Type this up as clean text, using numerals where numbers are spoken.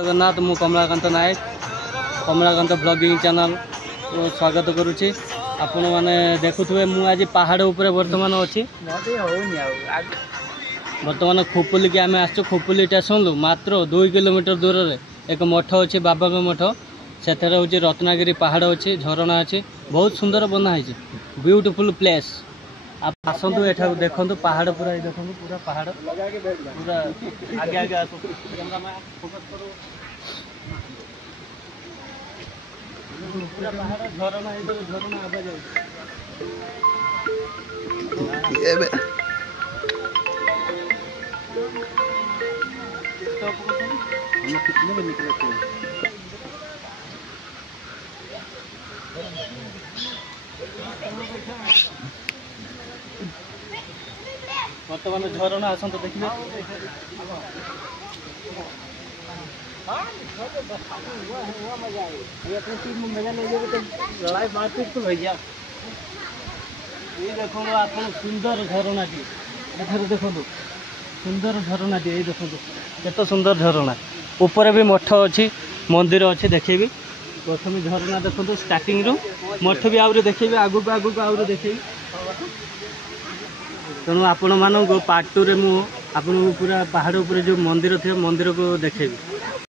जगन्नाथ मु कमलाकांत नायक Kamlakant blogging channel स्वागत करुच्ची। आपण मैंने देखुए मु आज पहाड़ उपर बर्तमान अच्छी बर्तमान खोपुली की आम आसु खोपुली स्टेशन मात्र 2 किलोमीटर दूर रे एक मठ अच्छे बाबा मठ से हूँ रत्नागिरी पहाड़ अच्छी झरणा अच्छी बहुत सुंदर बनाई ब्यूटीफुल प्लेस। आप आसतु एठा देखु पहाड़ पूरा देखो पूरा पहाड़ पूरा आगे आगे आस पूरा पहाड़ झरणा झरणा आगे जाए बर्तमान झरणा आसत देखिए देखो आप सुंदर झरणाटी देखो सुंदर झरणाटी ये देखो केत सुंदर झरणा ऊपर भी मठ अच्छी मंदिर अच्छी देखेबी प्रथम झरना देखो स्टार्टिंग रु मठ भी आउरी देखेबी आगु आउरी देखेबी तेणु आपण मानक पार्ट 2 रे मु आपन पूरा पहाड़ उपर जो मंदिर थे मंदिर को देखेबी।